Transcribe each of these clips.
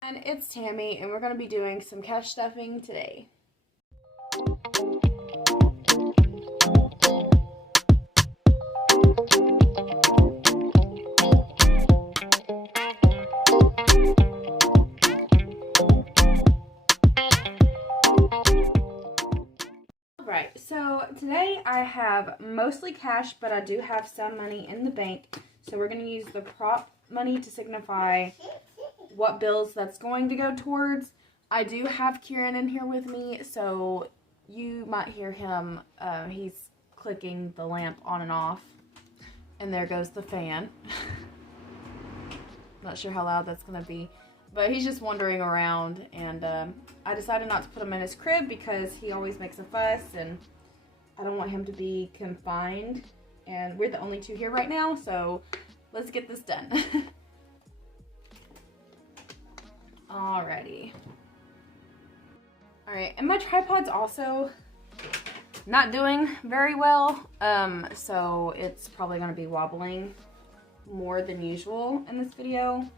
And it's Tammy, and we're going to be doing some cash stuffing today. Alright, so today I have mostly cash, but I do have some money in the bank. So we're going to use the prop money to signify what bills that's going to go towards. I do have Kieran in here with me, so you might hear him. He's clicking the lamp on and off, and there goes the fan. Not sure how loud that's going to be, but he's just wandering around, and I decided not to put him in his crib because he always makes a fuss, and I don't want him to be confined, and we're the only two here right now, so let's get this done. Alrighty. Alright, and my tripod's also not doing very well, so it's probably going to be wobbling more than usual in this video.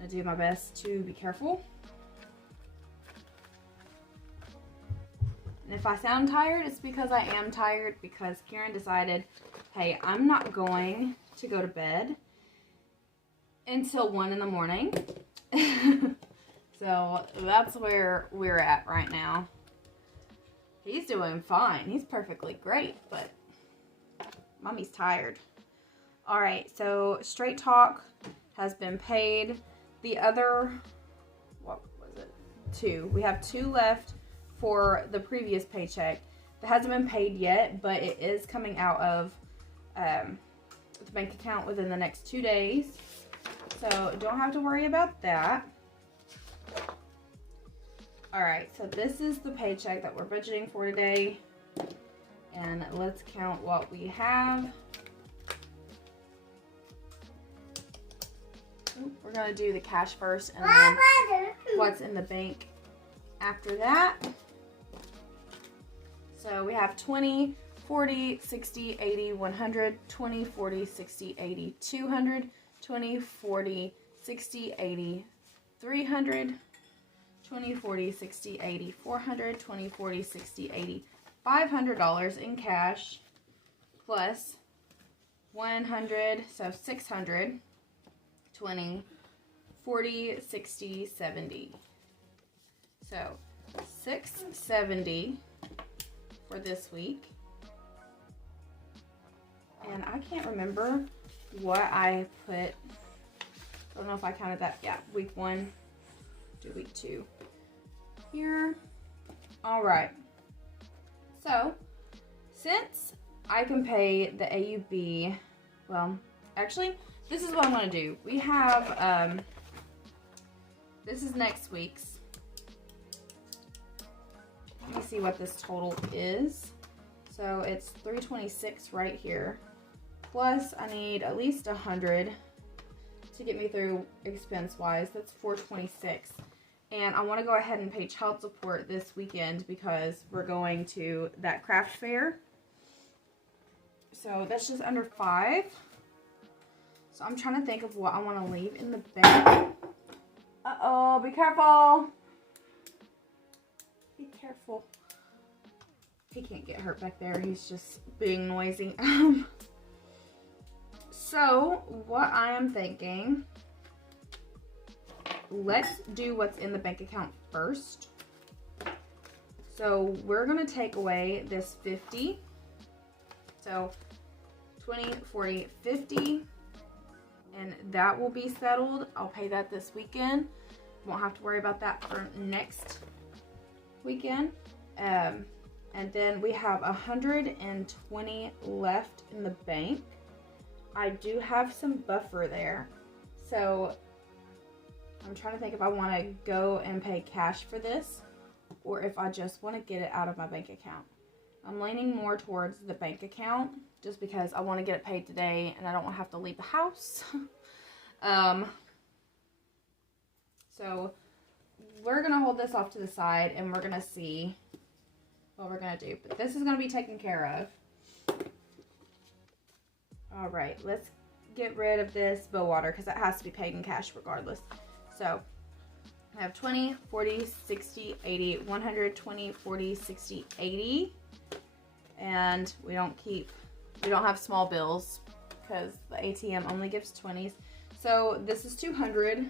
I do my best to be careful. And if I sound tired, it's because I am tired, because Kieran decided, hey, I'm not going to go to bed until 1 in the morning. So that's where we're at right now. He's doing fine. He's perfectly great, but Mommy's tired. All right, so Straight Talk has been paid. The other, what was it? 2. We have 2 left for the previous paycheck that hasn't been paid yet, but it is coming out of the bank account within the next 2 days. So don't have to worry about that. Alright, so this is the paycheck that we're budgeting for today. And let's count what we have. We're going to do the cash first and then what's in the bank after that. So we have 20, 40, 60, 80, 100, 20, 40, 60, 80, 200, 20, 40, 60, 80, 300, 20, 40, 60, 80, 400, 20, 40, 60, 80, $500 in cash, plus 100, so 600, 20, 40, 60, 70. So 670 for this week. And I can't remember what I put. I don't know if I counted that. Yeah, week 1 to week 2 here. All right. So since I can pay the AUB, well, actually, this is what I'm going to do. We have, this is next week's. Let me see what this total is. So it's 326 right here. Plus, I need at least 100 to get me through expense-wise. That's 426. And I want to go ahead and pay child support this weekend because we're going to that craft fair. So that's just under 5. So I'm trying to think of what I want to leave in the bank. Uh-oh, be careful. Be careful. He can't get hurt back there. He's just being noisy. So what I am thinking, let's do what's in the bank account first. So we're going to take away this 50. So 20, 40, 50. And that will be settled. I'll pay that this weekend. Won't have to worry about that for next weekend. And then we have 120 left in the bank. I do have some buffer there. So I'm trying to think if I want to go and pay cash for this or if I just want to get it out of my bank account. I'm leaning more towards the bank account just because I want to get it paid today and I don't want to have to leave the house. So we're going to hold this off to the side and we're going to see what we're going to do. But this is going to be taken care of. All right, let's get rid of this bow water because that has to be paid in cash regardless. So I have 20, 40, 60, 80, 100, 20, 40, 60, 80. And we don't have small bills because the ATM only gives 20s. So this is 200.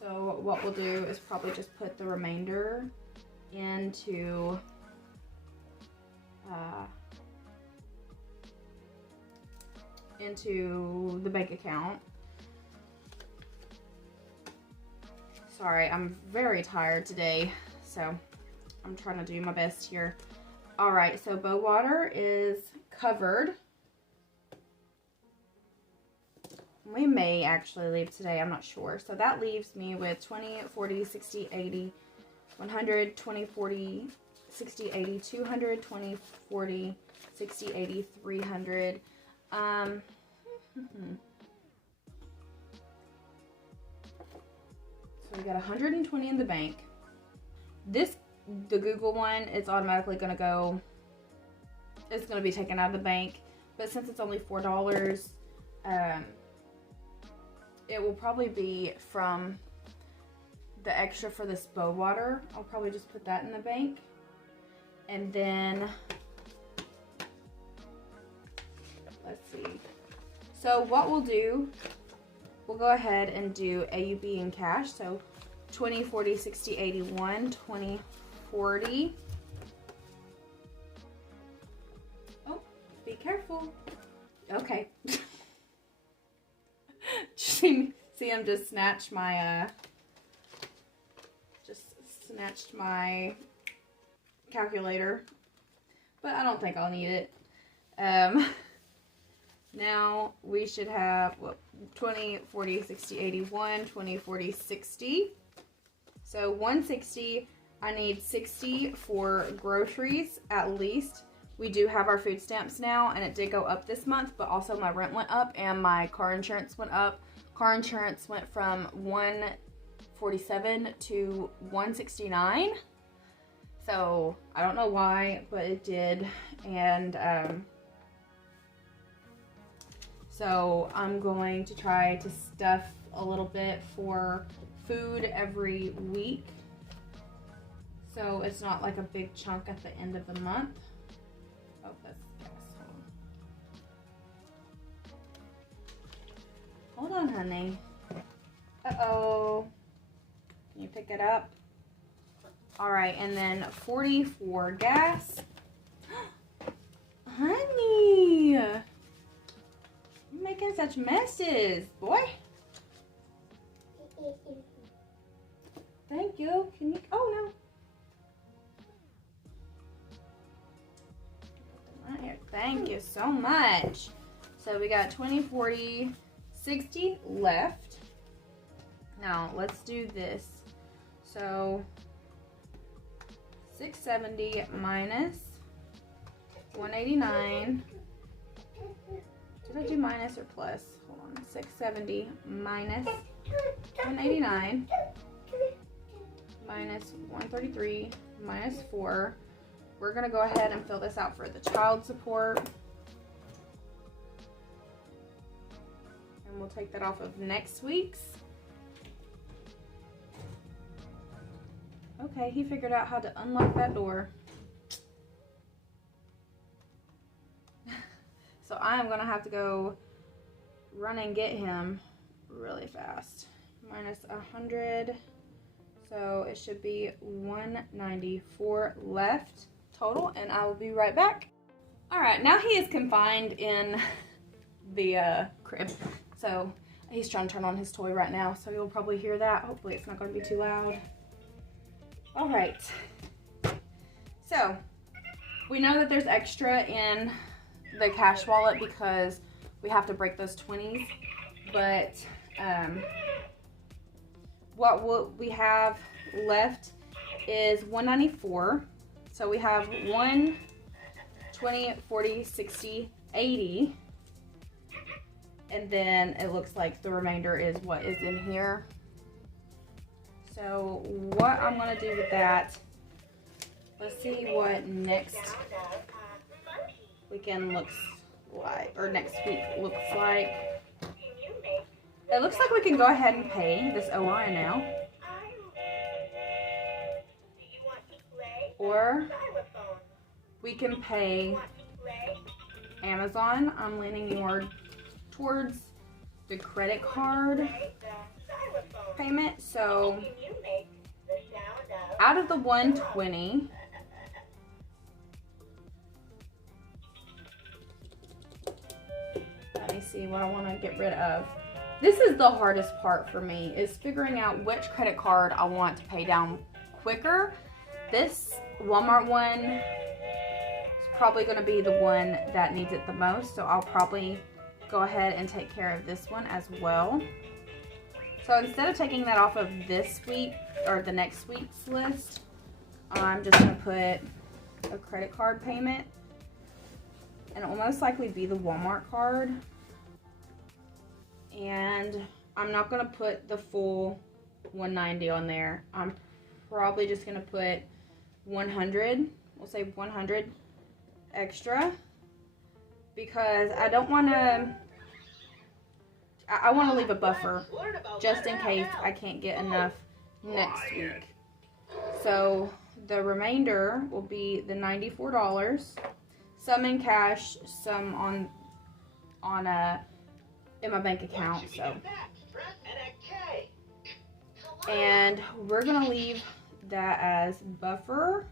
So what we'll do is probably just put the remainder into the bank account. Sorry, I'm very tired today, so I'm trying to do my best here. All right, so bow water is covered. We may actually leave today, I'm not sure. So that leaves me with 20, 40, 60, 80, 100, 20, 40, 60, 80, 200, 20, 40, 60, 80, 300. So we got 120 in the bank. The Google one, it's automatically gonna go, it's gonna be taken out of the bank. But since it's only $4, it will probably be from the extra for this bow water. I'll probably just put that in the bank. And then, let's see. So what we'll do, we'll go ahead and do AUB in cash. So 20, 40, 60, 81, 20, 40. Oh, be careful. Okay. See him just snatch my, snatched my calculator. But I don't think I'll need it. Now we should have 20, 40, 60, 81, 20, 40, 60. So 160, I need 60 for groceries at least. We do have our food stamps now, and it did go up this month, but also my rent went up and my car insurance went up. Car insurance went from $147 to $169. So I don't know why, but it did. And so I'm going to try to stuff a little bit for food every week, so it's not like a big chunk at the end of the month. Oh, that's gas. Hold on, honey. Uh-oh. Can you pick it up? All right, and then 40 for gas. Honey, you're making such messes, boy. Thank you. Can you? Oh no. Right here. Thank you so much. So we got 20, 40, 60 left. Now let's do this. So 670 minus 189. Did I do minus or plus? Hold on. 670 minus 189 minus 133 minus 4. We're going to go ahead and fill this out for the child support. And we'll take that off of next week's. Okay, he figured out how to unlock that door. So I'm going to have to go run and get him really fast. Minus 100. So it should be 194 left total, and I will be right back. All right, now he is confined in the crib. So he's trying to turn on his toy right now, so you'll probably hear that. Hopefully it's not going to be too loud. All right. So we know that there's extra in the cash wallet because we have to break those 20s, but what we have left is 194. So we have 1, 20, 40, 60, 80. And then it looks like the remainder is what is in here. So what I'm going to do with that, let's see what next weekend looks like, or next week looks like. It looks like we can go ahead and pay this ORN now. Or we can pay Amazon. I'm leaning more towards the credit card payment. So out of the 120, let me see what I want to get rid of. This is the hardest part for me, is figuring out which credit card I want to pay down quicker. This Walmart one is probably going to be the one that needs it the most, so I'll probably go ahead and take care of this one as well. So instead of taking that off of this week or the next week's list, I'm just going to put a credit card payment, and it will most likely be the Walmart card. And I'm not going to put the full 190 on there. I'm probably just going to put 100. We'll say 100 extra, because I don't want to, I want to leave a buffer just in case I can't get enough next week. So the remainder will be the $94, some in cash, some in my bank account. So, and we're gonna leave that as buffer,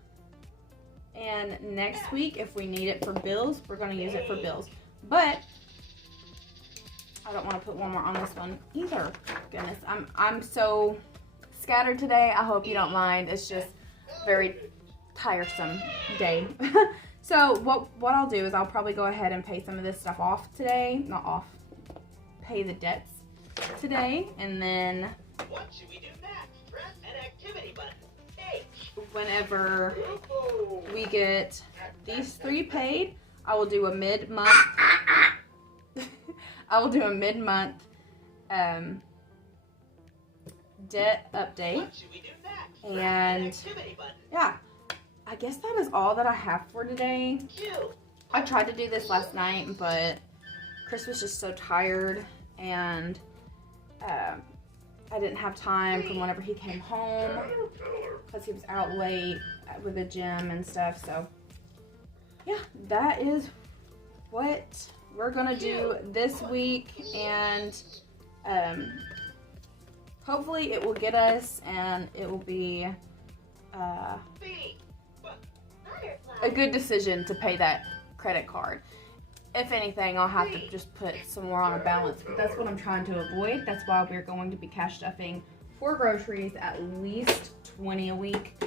and next week if we need it for bills, we're gonna use it for bills. But I don't want to put one more on this one either. Goodness, I'm so scattered today. I hope you don't mind. It's just very tiresome day. So what I'll do is I'll probably go ahead and pay some of this stuff off today. Not off. Pay the debts today, and then what should we do next? Press an activity button. Whenever we get these 3 paid, I will do a mid-month debt update. And yeah, I guess that is all that I have for today. I tried to do this last night, but Chris was just so tired, and I didn't have time from whenever he came home, because he was out late with the gym and stuff. So yeah, that is what we're gonna do this week, and hopefully it will get us, and it will be a good decision to pay that credit card. If anything, I'll have to just put some more on a balance, but that's what I'm trying to avoid. That's why we're going to be cash stuffing for groceries at least 20 a week.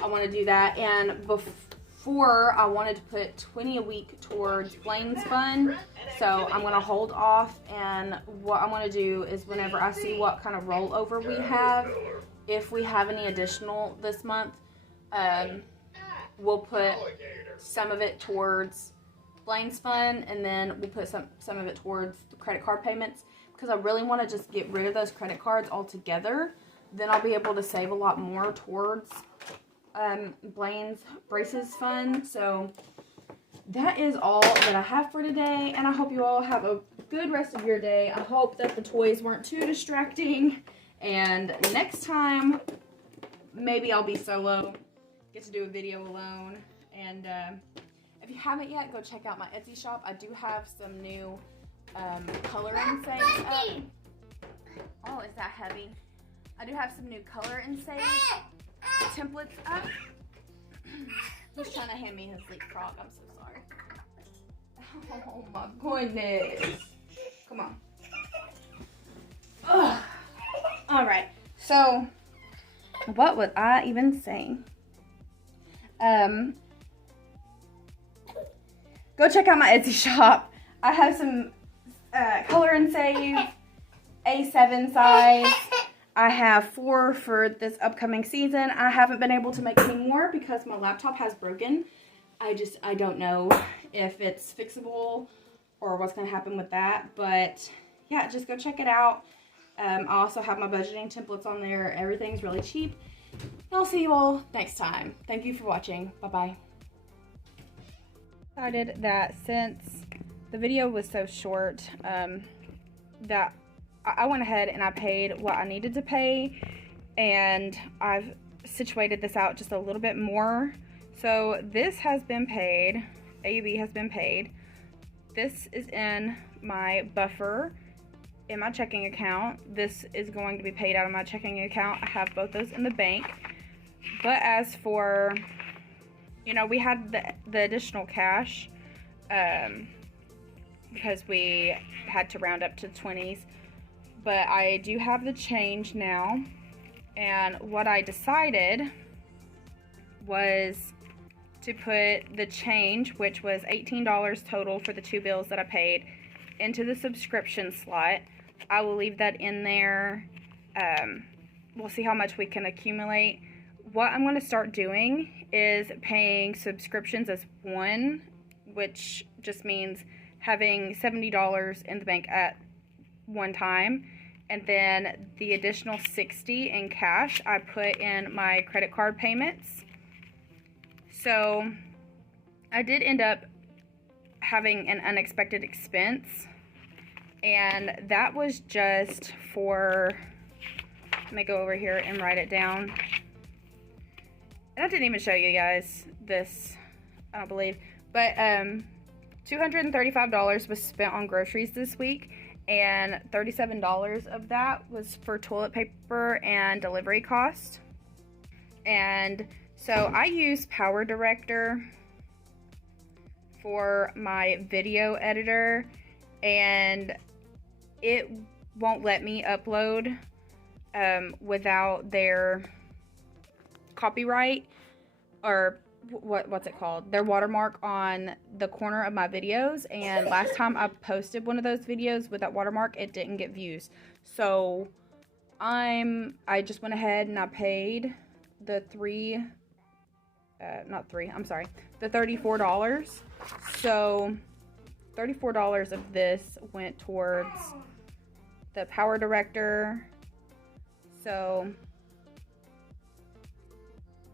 I want to do that, and before I wanted to put 20 a week towards Blaine's fund, so I'm going to hold off, and what I'm going to do is whenever I see what kind of rollover we have, if we have any additional this month, we'll put some of it towards Blaine's fund, and then we'll put some of it towards the credit card payments, because I really want to just get rid of those credit cards altogether. Then I'll be able to save a lot more towards Blaine's braces fund. So that is all that I have for today, and I hope you all have a good rest of your day. I hope that the toys weren't too distracting, and next time maybe I'll be solo, get to do a video alone. And if you haven't yet, go check out my Etsy shop. I do have some new color-in saves up. Oh, is that heavy? I do have some new color-in saves templates up. He's trying to hand me his leapfrog. I'm so sorry. Oh my goodness. Come on. Ugh. All right. So, what would I even say? Go check out my Etsy shop. I have some color and save A7 size. I have 4 for this upcoming season. I haven't been able to make any more because my laptop has broken. I don't know if it's fixable or what's going to happen with that. But yeah, just go check it out. I also have my budgeting templates on there. Everything's really cheap. I'll see you all next time. Thank you for watching. Bye-bye. Decided that since the video was so short, that I went ahead and I paid what I needed to pay, and I've situated this out just a little bit more. So this has been paid, AUB has been paid. This is in my buffer in my checking account. This is going to be paid out of my checking account. I have both those in the bank. But as for, you know, we had the additional cash because we had to round up to 20s. But I do have the change now. And what I decided was to put the change, which was $18 total for the 2 bills that I paid, into the subscription slot. I will leave that in there. We'll see how much we can accumulate. What I'm going to start doing is paying subscriptions as one, which just means having $70 in the bank at one time, and then the additional $60 in cash I put in my credit card payments. So I did end up having an unexpected expense, and that was just for, let me go over here and write it down. And I didn't even show you guys this, I don't believe, but $235 was spent on groceries this week, and $37 of that was for toilet paper and delivery cost. And so I use Power Director for my video editor, and it won't let me upload without their copyright, or what's it called, their watermark on the corner of my videos. And last time I posted one of those videos with that watermark, it didn't get views. So I just went ahead and I paid the the $34. So $34 of this went towards the Power Director. So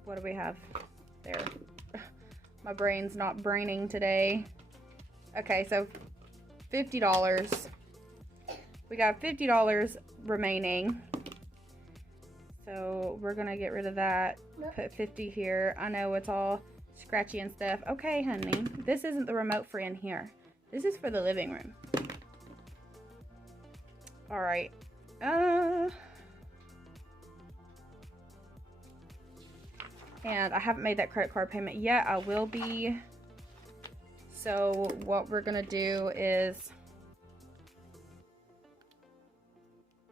what do we have there? My brain's not braining today. Okay, so $50. We got $50 remaining. So we're gonna get rid of that. Put 50 here. I know it's all scratchy and stuff. Okay, honey. This isn't the remote for in here. This is for the living room. Alright. And I haven't made that credit card payment yet. I will be. So what we're gonna do is,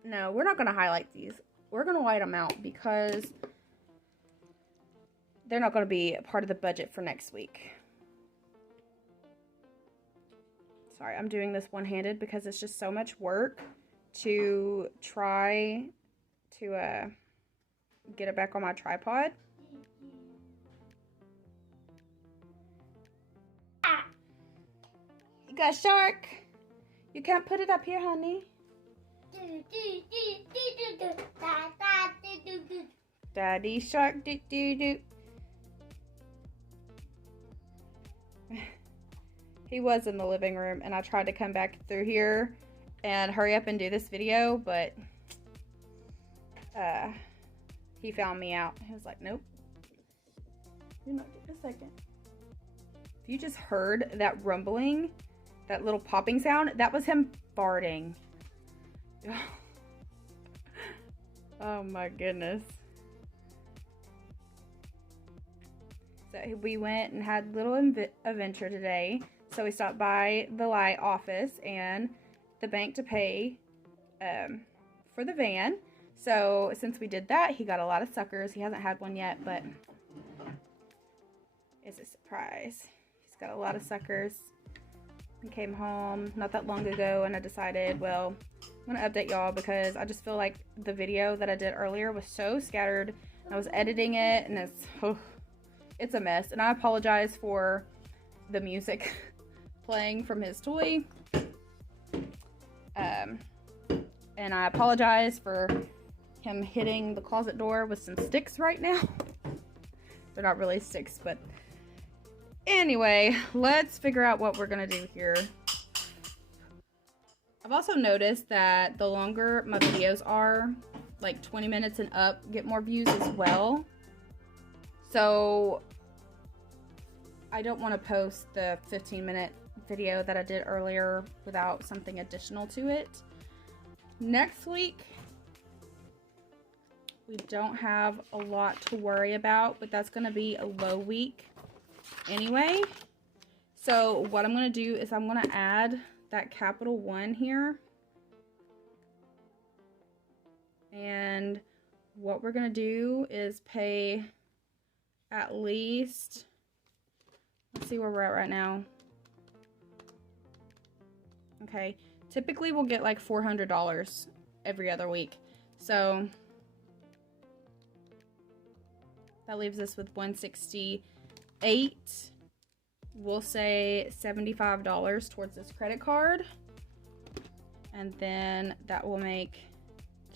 no, we're not gonna highlight these. We're gonna white them out because they're not gonna be a part of the budget for next week. Sorry, I'm doing this one-handed because it's just so much work to try to get it back on my tripod. You got a shark. You can't put it up here, honey. Daddy shark, do do do. He was in the living room, and I tried to come back through here and hurry up and do this video, but he found me out. He was like, nope, you're not getting a second. If you just heard that rumbling, that little popping sound, that was him farting. Oh my goodness. So we went and had a little adventure today. So we stopped by the light office and the bank to pay for the van. So since we did that, he got a lot of suckers. He hasn't had one yet, but it's a surprise. He's got a lot of suckers. I came home not that long ago, and I decided, well, I'm going to update y'all because I just feel like the video that I did earlier was so scattered. I was editing it, and it's a mess. And I apologize for the music playing from his toy. And I apologize for him hitting the closet door with some sticks right now. They're not really sticks, but anyway, let's figure out what we're gonna do here. I've also noticed that the longer my videos are, like 20 minutes and up, get more views as well. So I don't want to post the 15-minute video that I did earlier without something additional to it. Next week, we don't have a lot to worry about, but that's going to be a low week anyway. So what I'm going to do is I'm going to add that capital 1 here. And what we're going to do is pay at least, let's see where we're at right now. Okay, typically we'll get like $400 every other week. So that leaves us with $168. We'll say $75 towards this credit card. And then that will make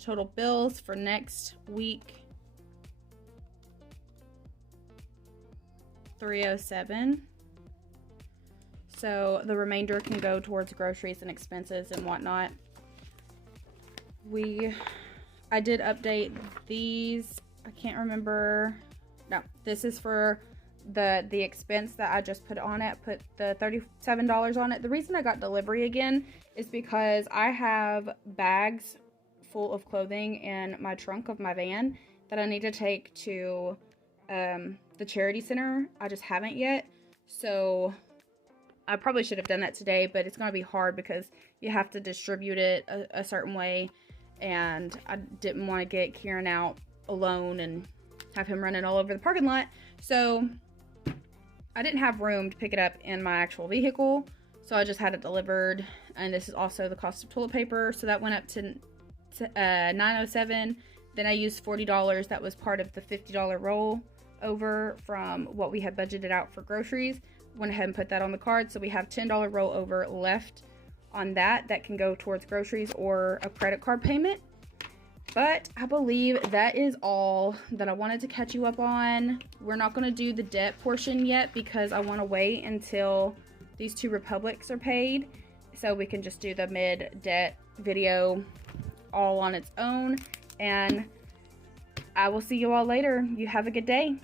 total bills for next week $307. So the remainder can go towards groceries and expenses and whatnot. I did update these. I can't remember. No, this is for the expense that I just put on it. Put the $37 on it. The reason I got delivery again is because I have bags full of clothing in my trunk of my van that I need to take to the charity center. I just haven't yet. So I probably should have done that today, but it's going to be hard because you have to distribute it a certain way. And I didn't want to get Kieran out alone and have him running all over the parking lot. So I didn't have room to pick it up in my actual vehicle. So I just had it delivered. And this is also the cost of toilet paper. So that went up to $907. Then I used $40. That was part of the $50 roll over from what we had budgeted out for groceries. Went ahead and put that on the card. So we have $10 rollover left on that can go towards groceries or a credit card payment. But I believe that is all that I wanted to catch you up on. We're not going to do the debt portion yet because I want to wait until these 2 Republics are paid, so we can just do the mid-debt video all on its own. And I will see you all later. You have a good day.